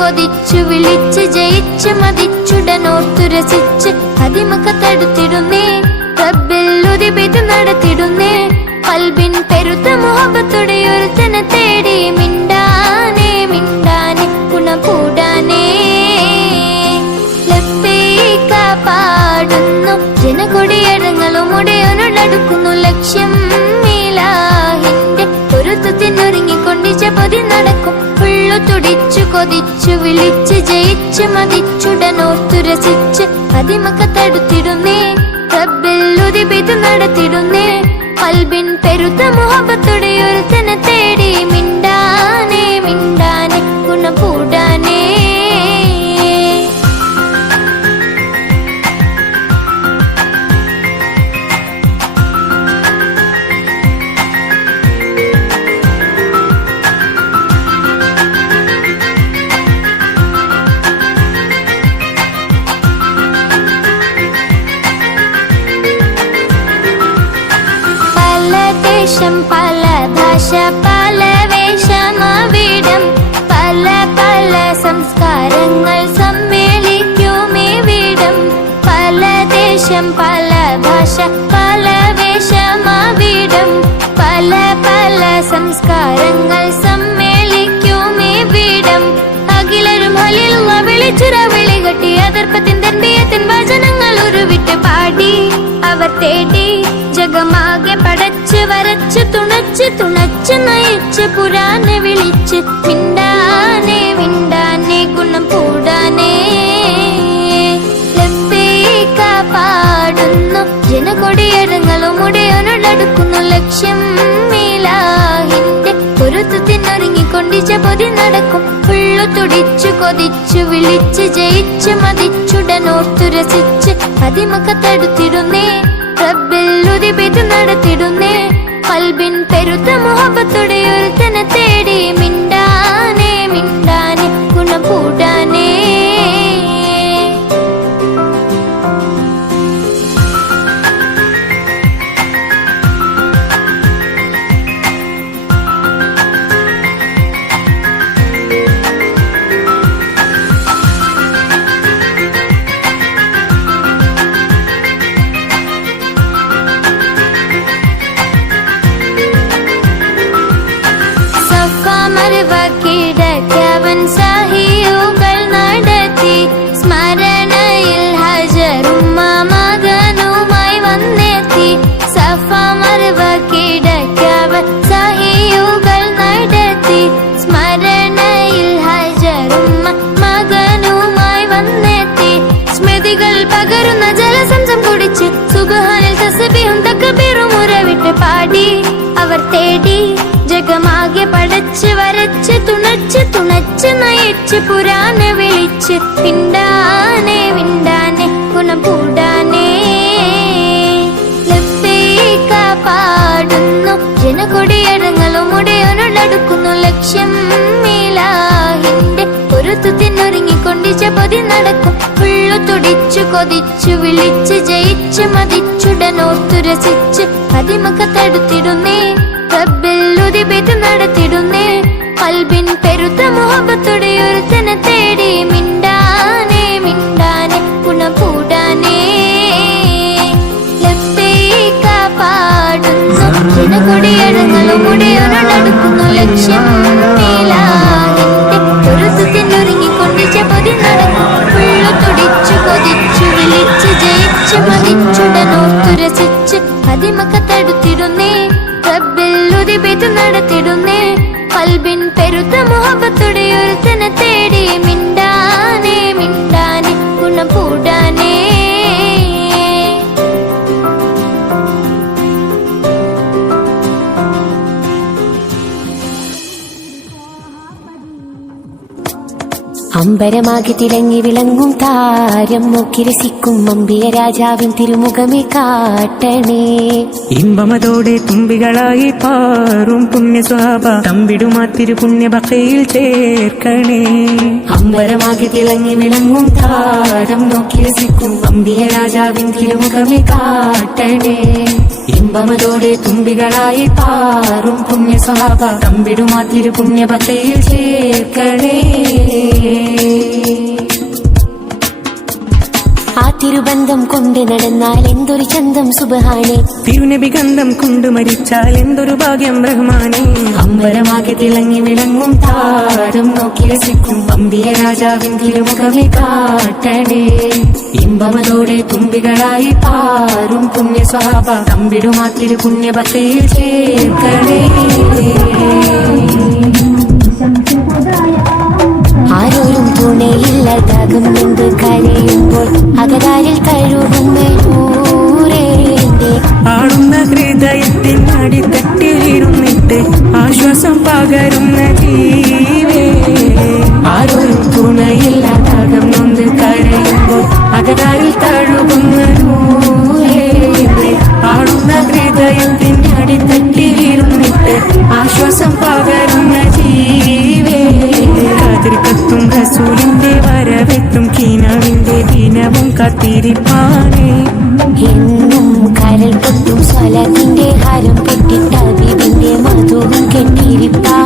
കൊതിച്ചു വിളിച്ച് ജയിച്ച് മതിച്ചുടനോർത്തു രസിച്ച് അതിമക്കത്തടുത്തിടുന്നേ റബ്ബിൽ പെയ്ത് നടത്തിടുന്നേ കൽബിൻ പെരുത്ത മുഹബത്തോടെ ഒരുത്തനെ തേടി മിണ്ടാനേ മിണ്ടാനേ ഗുണകൂടാനേ ലബ്ബൈക പാടുന്നു ജനകൊടിയടങ്ങളും ഉടയോനോടടുക്കുന്നു ലക്ഷ്യം ഇലാഹിന്റെ പൊരുത്തത്തിനൊരുങ്ങിക്കൊണ്ടിച്ച പൊതി നടക്കും തുടിച്ചു കൊതിച്ചു വിളിച്ച് ജയിച്ച് മതിച്ചുടനോർത്തു രസിച്ച് അതിമക്കത്തടുത്തിടുന്നേ റബ്ബിൽ പെയ്ത് നടത്തിടുന്നേ കൽബിൻ പെരുത്ത മുഹബത്തോടെ ഒരുത്തനെ തേടി മിണ്ടാനേ മിണ്ടാനേ ഗുണകൂടാനേ പല ഭാഷ പല വേഷമാവിടം പല പല സംസ്കാരങ്ങൾ സമ്മേളിക്കുമിവിടം പല ദേശം പല ഭാഷ പല വേഷമാവിടം പല പല സംസ്കാരങ്ങൾ സമ്മേളിക്കുമിവിടം അഖിലരും ഹല്ലേലൂയ വിളിച്ചുറ വിളികൊട്ടി അതർപ്പത്തിൻ തൻബിയത്തിൻ വചനങ്ങൾ ഉരുവിട്ട് പാടി അവർ തേടി ജഗമാകെ പടച്ച് വരച്ച് തുണച്ച് നയിച്ച് പുരാനെ വിളിച്ച് മിണ്ടാനേ മിണ്ടാനേ ഗുണം കൂടാനേ ലബ്ബൈക പാടുന്നു ജനകൊടിയടങ്ങളും ഉടയോനോടടുക്കുന്നു ലക്ഷ്യം ഇലാഹിന്റെ പൊരുത്തത്തിനൊരുങ്ങിക്കൊണ്ടിച്ച പൊതി നടക്കും തുടിച്ചു കൊതിച്ചു വിളിച്ച് ജയിച്ച് മതിച്ചുടനോർത്തു രസിച്ച് അതിമക്കത്തടുത്തിടുന്നേ റബ്ബിൽ പെയ്ത് നടത്തിടുന്നേ കൽബിൻ പെരുത്ത മുഹബത്തോടെ ഒരുത്തനെ തേടി മിണ്ടാനേ മിണ്ടാനേ ഗുണകൂടാനേ കിടക്കവൻ സഹിയുകൾ നടത്തി സ്മരണയിൽ ഹജറുമ്മ മകനുമായി വന്നെത്തി സഫ മർവ കിടക്കവൻ സഹിയുകൾ നടത്തി സ്മരണയിൽ ഹജറുമ്മ മകനുമായി വന്നെത്തി സ്മൃതികൾ പകരുന്ന ജലസംസം കുടിച്ച് സുബ്ഹാനിൽ തസ്ബീഹും തക്ബീറും ഉറവിട്ട് പാടി അവർ തേടി ജഗമാകെ പടച്ച് വരച്ച് തുണച്ച് നയിച്ച് പുരാനെ വിളിച്ച് മിണ്ടാനേ മിണ്ടാനേ ഗുണകൂടാനേ ലബ്ബൈക പാടുന്നു ജനകൊടിയടങ്ങളും ഉടയോനോടടുക്കുന്നു ലക്ഷ്യം ഇലാഹിന്റെ പൊരുത്തത്തിനൊരുങ്ങിക്കൊണ്ടിച്ച പൊതി നടക്കും തുടിച്ചു കൊതിച്ചു വിളിച്ച് ജയിച്ച് മതിച്ചുടനോർത്തു രസിച്ച് അതിമക്കത്തടുത്തിടുന്നേ റബ്ബിൽ പെയ്ത് നടത്തിടുന്നേ കൽബിൻ പെരുത്ത മുഹബത്തോടെ ഒരുത്തനെ തേടി മിണ്ടാനേ മിണ്ടാനേ ഗുണകൂടാനേ ലബ്ബൈക പാടുന്നു ജനകൊടിയടങ്ങളും ഉടയോനോടടുക്കുന്നു ലക്ഷ്യം ഇലാഹിന്റെ പൊരുത്തത്തിനൊരുങ്ങിക്കൊണ്ടിച്ച പൊതി നടക്കും. ഉള്ളു തുടിച്ചു കൊതിച്ചു വിളിച്ചു ജയിച്ചു മതിച്ചുടനോത്തുരസിച്ച് അതിമക്കത്തടുത്തിടുന്നേ. റബ്ബിൽ ഉതി പെയ്തു നടത്തിടുന്നേ. കൽബിൻ പെരുത്ത മുഹബത്തുടെ ഒരുത്തനെ തേടി മിണ്ടാനേ മിണ്ടാനേ ഗുണം കൂടാനേ. അമ്പരമാകെ തിളങ്ങി വിളങ്ങും താരം നോക്കി രസിക്കും അമ്പിയ രാജാവിൻ തിരുമുഖമേ കാട്ടണേ. ഇമ്പമതോടെ തുമ്പികളായി പാറും പുണ്യ സ്വഭാവ തമ്പിടുമാ തിരു പുണ്യ ബക്കയിൽ ചേർക്കണേ. അമ്പരമാകെ തിളങ്ങി വിളങ്ങും താരം നോക്കി രസിക്കും അമ്പിയ രാജാവിൻ തിരുമുഖമേ കാട്ടണേ. ഇമ്പമതോടെ തുമ്പികളായി പാറും പുണ്യ സ്വഭാവ തമ്പിടുമാ തിരു പുണ്യ ബക്കയിൽ ചേർക്കണേ. ആ തിരുബന്ധം കൊണ്ട് നടന്നാൽ എന്തൊരു ചന്തം സുബ്ഹാനേ. തിരുനബി ഗന്ധം കൊണ്ട് മരിച്ചാൽ എന്തൊരു ഭാഗ്യം റഹ്മാനേ. അമ്പരമാകെ തിളങ്ങി വിളങ്ങും താരം നോക്കി രസിക്കും അമ്പിയ രാജാവിൻ തിരുമുഖമേ കാട്ടണേ. ഇമ്പമതോടെ തുമ്പികളായി പാറും പുണ്യ സ്വഭാവ തമ്പിടുമാ തിരു പുണ്യ ബക്കയിൽ ചേർക്കണേ. ആരോരും തുണയില്ലാതാകും എന്ത് കരയുമ്പോൾ അകതാരിൽ കഴുകുന്നൂരേ. ആടുന്ന ഹൃദയത്തിൻ അടിത്തട്ടിലിരുന്നിട്ട് ആശ്വാസം പകരുന്ന ജീവേ. ആരോരും തുണയില്ലാതാകും എന്ത് കരയുമ്പോൾ അകതാരിൽ കഴുകുന്നൂരേ. ആടുന്ന ഹൃദയത്തിൻ അടിത്തട്ടിലിരുന്നിട്ട് ആശ്വാസം പകരുന്ന ജീവേ. കതിർക്കത്തും റസൂലിന്റെ വരവെത്തും കീനാവിന്റെ ദിനവും കാത്തിരിപ്പാനേ. എന്നും കരൽ പൊട്ടും സ്വലത്തിന്റെ ഹാരം പെട്ടിട്ട ബിബിന്റെ മധുവും കെട്ടിരിപ്പാ.